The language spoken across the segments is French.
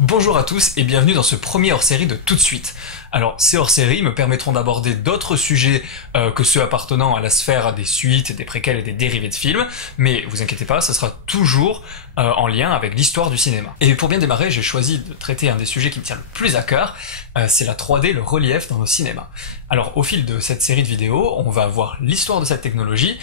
Bonjour à tous et bienvenue dans ce premier hors-série de tout de suite. Alors ces hors-séries me permettront d'aborder d'autres sujets que ceux appartenant à la sphère des suites, des préquels et des dérivés de films, mais vous inquiétez pas, ce sera toujours en lien avec l'histoire du cinéma. Et pour bien démarrer, j'ai choisi de traiter un des sujets qui me tient le plus à cœur, c'est la 3D, le relief dans le cinéma. Alors au fil de cette série de vidéos, on va voir l'histoire de cette technologie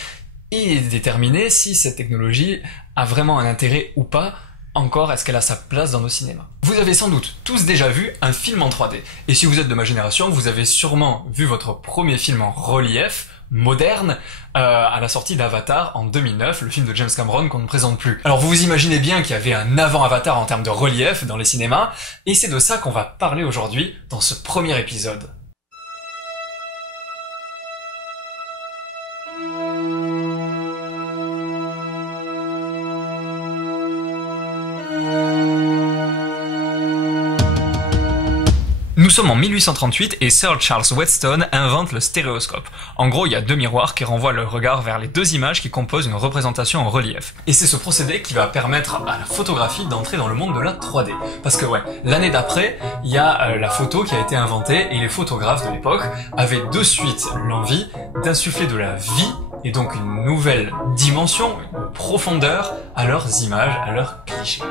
et déterminer si cette technologie a vraiment un intérêt ou pas. Encore, est-ce qu'elle a sa place dans nos cinémas? Vous avez sans doute tous déjà vu un film en 3D. Et si vous êtes de ma génération, vous avez sûrement vu votre premier film en relief, moderne, à la sortie d'Avatar en 2009, le film de James Cameron qu'on ne présente plus. Alors vous vous imaginez bien qu'il y avait un avant Avatar en termes de relief dans les cinémas, et c'est de ça qu'on va parler aujourd'hui dans ce premier épisode. Nous sommes en 1838 et Sir Charles Weston invente le stéréoscope. En gros, il y a deux miroirs qui renvoient le regard vers les deux images qui composent une représentation en relief. Et c'est ce procédé qui va permettre à la photographie d'entrer dans le monde de la 3D. Parce que ouais, l'année d'après, il y a la photo qui a été inventée et les photographes de l'époque avaient de suite l'envie d'insuffler de la vie et donc une nouvelle dimension, une profondeur à leurs images, à leurs clichés.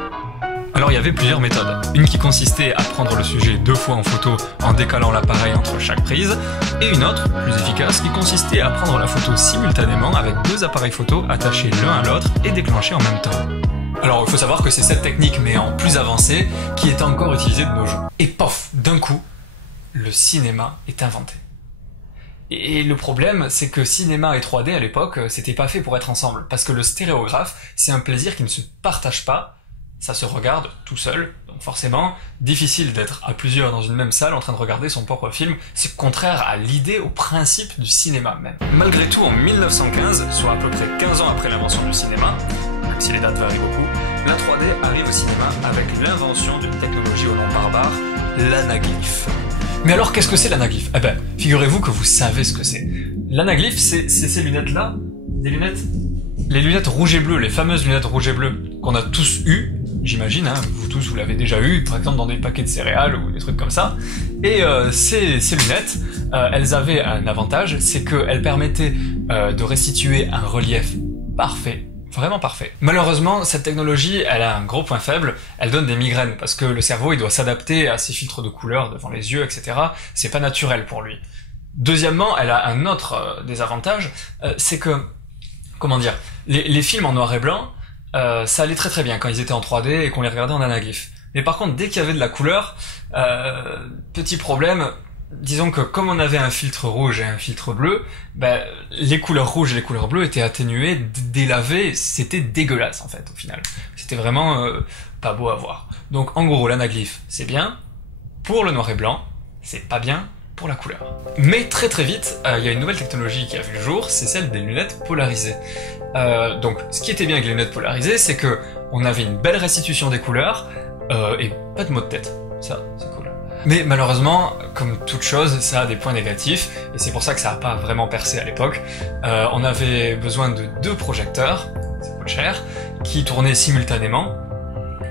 Alors il y avait plusieurs méthodes. Une qui consistait à prendre le sujet deux fois en photo en décalant l'appareil entre chaque prise, et une autre, plus efficace, qui consistait à prendre la photo simultanément avec deux appareils photo attachés l'un à l'autre et déclenchés en même temps. Alors il faut savoir que c'est cette technique, mais en plus avancée, qui est encore utilisée de nos jours. Et pof, d'un coup, le cinéma est inventé. Et le problème, c'est que cinéma et 3D à l'époque, c'était pas fait pour être ensemble, parce que le stéréographe, c'est un plaisir qui ne se partage pas. Ça se regarde tout seul, donc forcément, difficile d'être à plusieurs dans une même salle en train de regarder son propre film, c'est contraire à l'idée, au principe du cinéma même. Malgré tout, en 1915, soit à peu près 15 ans après l'invention du cinéma, même si les dates varient beaucoup, la 3D arrive au cinéma avec l'invention d'une technologie au nom barbare, l'anaglyphe. Mais alors qu'est-ce que c'est l'anaglyphe? Eh ben, figurez-vous que vous savez ce que c'est. L'anaglyphe, c'est ces lunettes-là, des lunettes... Les lunettes rouges et bleues, les fameuses lunettes rouges et bleues qu'on a tous eues, j'imagine, hein, vous tous vous l'avez déjà eu, par exemple dans des paquets de céréales ou des trucs comme ça. Et ces lunettes, elles avaient un avantage, c'est qu'elles permettaient de restituer un relief parfait, vraiment parfait. Malheureusement, cette technologie, elle a un gros point faible, elle donne des migraines, parce que le cerveau, il doit s'adapter à ces filtres de couleurs devant les yeux, etc. C'est pas naturel pour lui. Deuxièmement, elle a un autre désavantage, c'est que, comment dire, les films en noir et blanc, ça allait très très bien quand ils étaient en 3D et qu'on les regardait en anaglyphe. Mais par contre, dès qu'il y avait de la couleur, petit problème, disons que comme on avait un filtre rouge et un filtre bleu, ben, les couleurs rouges et les couleurs bleues étaient atténuées, délavées, c'était dégueulasse en fait au final. C'était vraiment pas beau à voir. Donc en gros, l'anaglyphe, c'est bien, pour le noir et blanc, c'est pas bien pour la couleur. Mais très très vite, il y a une nouvelle technologie qui a vu le jour, c'est celle des lunettes polarisées. Donc ce qui était bien avec les lunettes polarisées, c'est que on avait une belle restitution des couleurs et pas de maux de tête. Ça, c'est cool. Mais malheureusement, comme toute chose, ça a des points négatifs, et c'est pour ça que ça n'a pas vraiment percé à l'époque. On avait besoin de deux projecteurs, ça coûte cher, qui tournaient simultanément,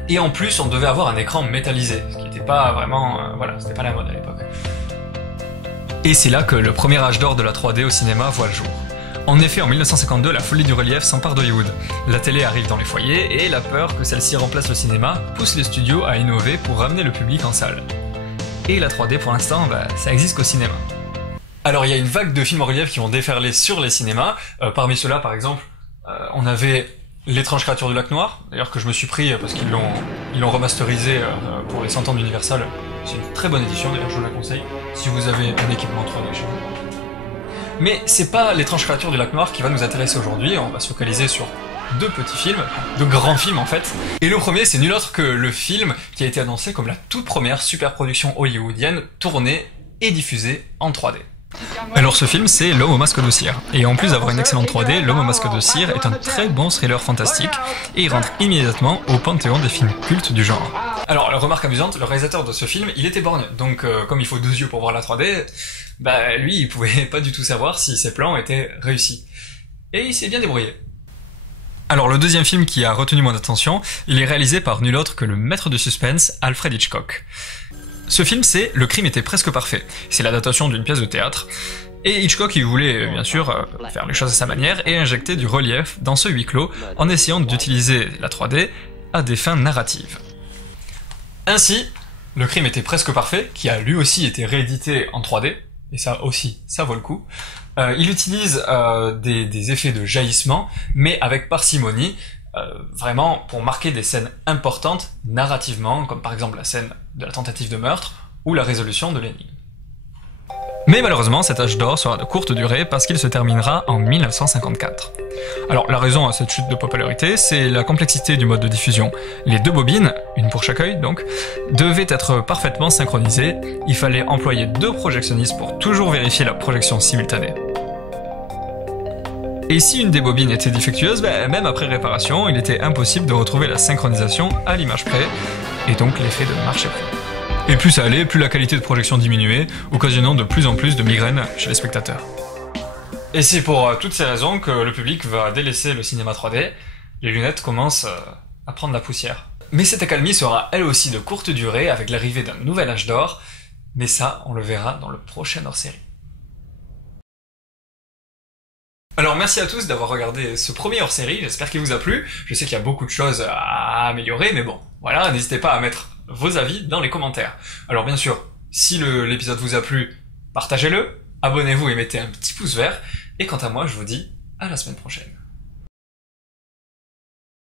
et en plus on devait avoir un écran métallisé, ce qui n'était pas vraiment... voilà, c'était pas la mode à l'époque. Et c'est là que le premier âge d'or de la 3D au cinéma voit le jour. En effet, en 1952, la folie du relief s'empare d'Hollywood. La télé arrive dans les foyers et la peur que celle-ci remplace le cinéma pousse les studios à innover pour ramener le public en salle. Et la 3D pour l'instant, bah, ça existe qu'au cinéma. Alors il y a une vague de films en relief qui vont déferler sur les cinémas. Parmi ceux-là, par exemple, on avait L'étrange créature du lac noir, d'ailleurs que je me suis pris parce qu'ils l'ont remasterisé pour les 100 ans d'Universal. C'est une très bonne édition, d'ailleurs je vous la conseille, si vous avez un équipement 3D chez vous. Mais c'est pas L'étrange créature du lac noir qui va nous intéresser aujourd'hui, on va se focaliser sur deux petits films, deux grands films en fait. Et le premier, c'est nul autre que le film qui a été annoncé comme la toute première superproduction hollywoodienne tournée et diffusée en 3D. Alors ce film, c'est L'homme au masque de cire. Et en plus d'avoir une excellente 3D, L'homme au masque de cire est un très bon thriller fantastique, et il rentre immédiatement au panthéon des films cultes du genre. Alors, remarque amusante, le réalisateur de ce film, il était borgne, donc comme il faut deux yeux pour voir la 3D, bah lui, il pouvait pas du tout savoir si ses plans étaient réussis. Et il s'est bien débrouillé. Alors le deuxième film qui a retenu mon attention, il est réalisé par nul autre que le maître du suspense, Alfred Hitchcock. Ce film, c'est Le crime était presque parfait. C'est l'adaptation d'une pièce de théâtre. Et Hitchcock, il voulait, bien sûr, faire les choses à sa manière et injecter du relief dans ce huis clos en essayant d'utiliser la 3D à des fins narratives. Ainsi, Le crime était presque parfait, qui a lui aussi été réédité en 3D, et ça aussi, ça vaut le coup. Il utilise des effets de jaillissement, mais avec parcimonie, vraiment pour marquer des scènes importantes narrativement, comme par exemple la scène de la tentative de meurtre ou la résolution de l'énigme. Mais malheureusement, cet âge d'or sera de courte durée parce qu'il se terminera en 1954. Alors la raison à cette chute de popularité, c'est la complexité du mode de diffusion. Les deux bobines, une pour chaque œil donc, devaient être parfaitement synchronisées, il fallait employer 2 projectionnistes pour toujours vérifier la projection simultanée. Et si une des bobines était défectueuse, même après réparation, il était impossible de retrouver la synchronisation à l'image près, et donc l'effet de marcher près. Et plus ça allait, plus la qualité de projection diminuait, occasionnant de plus en plus de migraines chez les spectateurs. Et c'est pour toutes ces raisons que le public va délaisser le cinéma 3D, les lunettes commencent à prendre la poussière. Mais cette accalmie sera elle aussi de courte durée avec l'arrivée d'un nouvel âge d'or, mais ça, on le verra dans le prochain hors-série. Alors merci à tous d'avoir regardé ce premier hors-série, j'espère qu'il vous a plu. Je sais qu'il y a beaucoup de choses à améliorer, mais bon, voilà, n'hésitez pas à mettre vos avis dans les commentaires. Alors bien sûr, si l'épisode vous a plu, partagez-le, abonnez-vous et mettez un petit pouce vert, et quant à moi, je vous dis à la semaine prochaine.